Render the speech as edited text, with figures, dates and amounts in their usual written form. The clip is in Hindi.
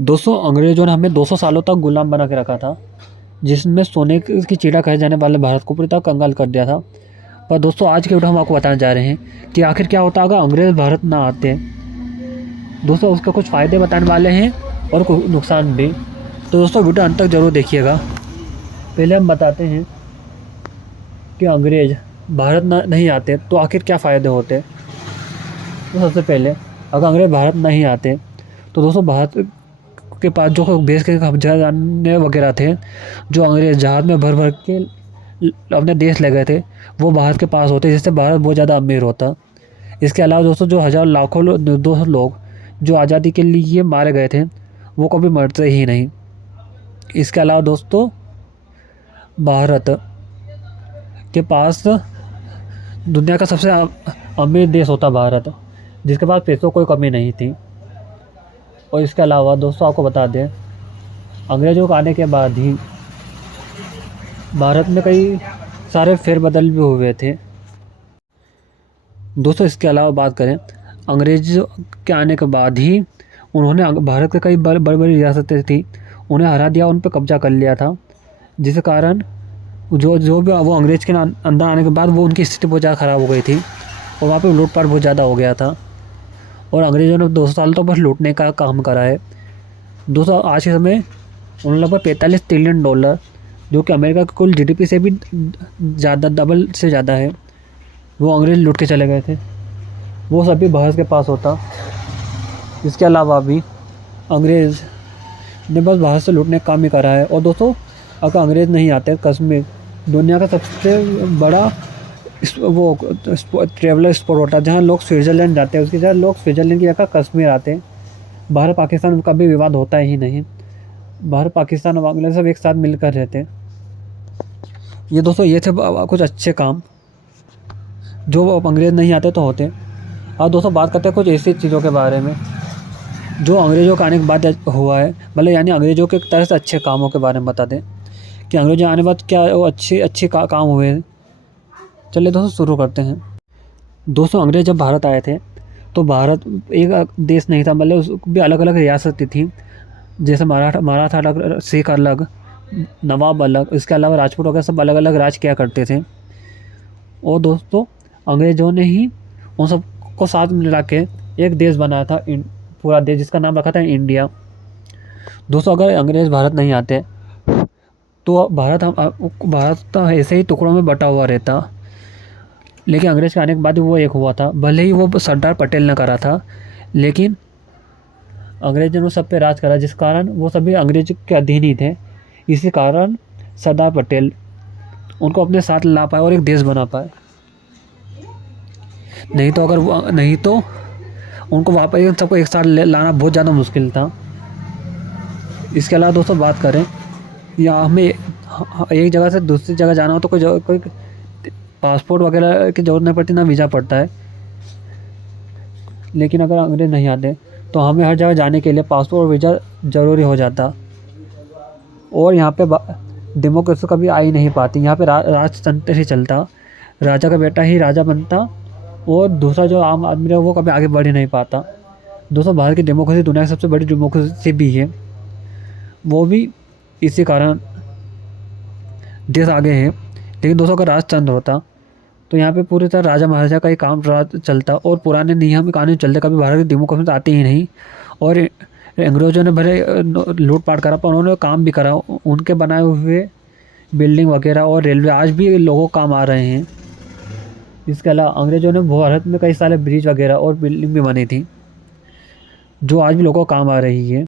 दोस्तों अंग्रेज़ों ने हमें 200 सालों तक गुलाम बना के रखा था, जिसमें सोने की चिड़िया कहे जाने वाले भारत को पूरी तरह कंगाल कर दिया था। पर दोस्तों आज के वीडियो हम आपको बताने जा रहे हैं कि आखिर क्या होता अगर अंग्रेज़ भारत ना आते। दोस्तों उसके कुछ फ़ायदे बताने वाले हैं और कुछ नुकसान भी, तो दोस्तों वीडियो अंत तक ज़रूर देखिएगा। पहले हम बताते हैं कि अंग्रेज़ भारत नहीं आते तो आखिर क्या फ़ायदे होते। तो सबसे पहले अगर अंग्रेज़ भारत नहीं आते तो दोस्तों भारत के पास जो देश के खजाने वगैरह थे, जो अंग्रेज़ जहाज़ में भर भर के अपने देश ले गए थे, वो भारत के पास होते, जिससे भारत बहुत ज़्यादा अमीर होता। इसके अलावा दोस्तों जो हज़ार लाखों निर्दोष लोग जो आज़ादी के लिए मारे गए थे, वो कभी मरते ही नहीं। इसके अलावा दोस्तों भारत के पास दुनिया का सबसे अमीर देश होता भारत, जिसके पास पैसों कोई कमी नहीं थी। और इसके अलावा दोस्तों आपको बता दें, अंग्रेज़ों के आने के बाद ही भारत में कई सारे फेरबदल भी हुए थे। दोस्तों इसके अलावा बात करें, अंग्रेज़ों के आने के बाद ही उन्होंने भारत के कई बड़ी रियासतें थी, उन्हें हरा दिया, उन पर कब्जा कर लिया था, जिस कारण जो भी वो अंग्रेज़ के अंदर आने के बाद वो उनकी स्थिति बहुत ज़्यादा ख़राब हो गई थी और वहाँ पे लूटपाट बहुत ज़्यादा हो गया था। और अंग्रेज़ों ने 200 साल तो बस लूटने का काम करा है। दोस्तों आज के समय उन्होंने लगभग 45 ट्रिलियन डॉलर, जो कि अमेरिका की कुल जीडीपी से भी ज़्यादा, डबल से ज़्यादा है, वो अंग्रेज़ लूट के चले गए थे। वो सभी भारत के पास होता। इसके अलावा भी अंग्रेज़ ने बस भारत से लूटने का काम ही करा है। और दोस्तों अगर अंग्रेज़ नहीं आते, कश्मीर दुनिया का सबसे बड़ा वो ट्रेवलर स्पॉट होता है, जहाँ लोग स्विट्ज़रलैंड जाते हैं, उसकी जगह लोग स्विट्ज़रलैंड की जगह कश्मीर आते हैं। भारत पाकिस्तान में कभी विवाद होता ही नहीं, भारत पाकिस्तान और बांग्लादेश सब एक साथ मिलकर रहते हैं। ये दोस्तों ये थे कुछ अच्छे काम जो अंग्रेज़ नहीं आते तो होते। और दोस्तों बात करते हैं कुछ ऐसी चीज़ों के बारे में जो अंग्रेज़ों के आने के बाद हुआ है, मतलब यानी अंग्रेज़ों के एक तरह से अच्छे कामों के बारे में बता दें कि अंग्रेज़ों आने के बाद क्या वो अच्छे काम हुए हैं। चलिए दोस्तों शुरू करते हैं। दोस्तों अंग्रेज़ जब भारत आए थे तो भारत एक देश नहीं था, मतलब उसमें अलग अलग रियासतें थी, जैसे मराठा अलग, सिख अलग, नवाब अलग, इसके अलावा राजपूत वगैरह सब अलग अलग राज किया करते थे। और दोस्तों अंग्रेज़ों ने ही उन सबको साथ मिला के एक देश बनाया था, पूरा देश, जिसका नाम रखा था इंडिया। दोस्तों अगर अंग्रेज़ भारत नहीं आते तो भारत ऐसे ही टुकड़ों में बटा हुआ रहता, लेकिन अंग्रेज़ के आने के बाद वो एक हुआ था। भले ही वो सरदार पटेल ने करा था, लेकिन अंग्रेज़ों ने सब पे राज करा, जिस कारण वो सभी अंग्रेज के अधीन ही थे। इसी कारण सरदार पटेल उनको अपने साथ ला पाए और एक देश बना पाए। नहीं तो उनको वापस सबको एक साथ लाना बहुत ज़्यादा मुश्किल था। इसके अलावा दोस्तों बात करें, या हमें एक जगह से दूसरी जगह जाना हो तो कोई पासपोर्ट वगैरह की ज़रूरत नहीं पड़ती, ना वीज़ा पड़ता है। लेकिन अगर अंग्रेज़ नहीं आते तो हमें हर जगह जाने के लिए पासपोर्ट और वीज़ा ज़रूरी हो जाता। और यहाँ पे डेमोक्रेसी कभी आ ही नहीं पाती। यहाँ पे राजतंत्र ही चलता, राजा का बेटा ही राजा बनता और दूसरा जो आम आदमी है वो कभी आगे बढ़ ही नहीं पाता। दोस्तों भारत की डेमोक्रेसी दुनिया की सबसे बड़ी डेमोक्रेसी भी है, वो भी इसी कारण देश आगे है। लेकिन दोस्तों अगर राजतंत्र होता तो यहाँ पे पूरी तरह राजा महाराजा का ही काम चलता और पुराने नियम कानून चलते, कभी भारत की डेमोक्रेसी आती ही नहीं। और अंग्रेज़ों ने भले लूटपाट करा पर उन्होंने काम भी करा, उनके बनाए हुए बिल्डिंग वगैरह और रेलवे आज भी लोगों को काम आ रहे हैं। इसके अलावा अंग्रेज़ों ने भारत में कई सारे ब्रिज वगैरह और बिल्डिंग भी बनी थी, जो आज भी लोगों को काम आ रही है।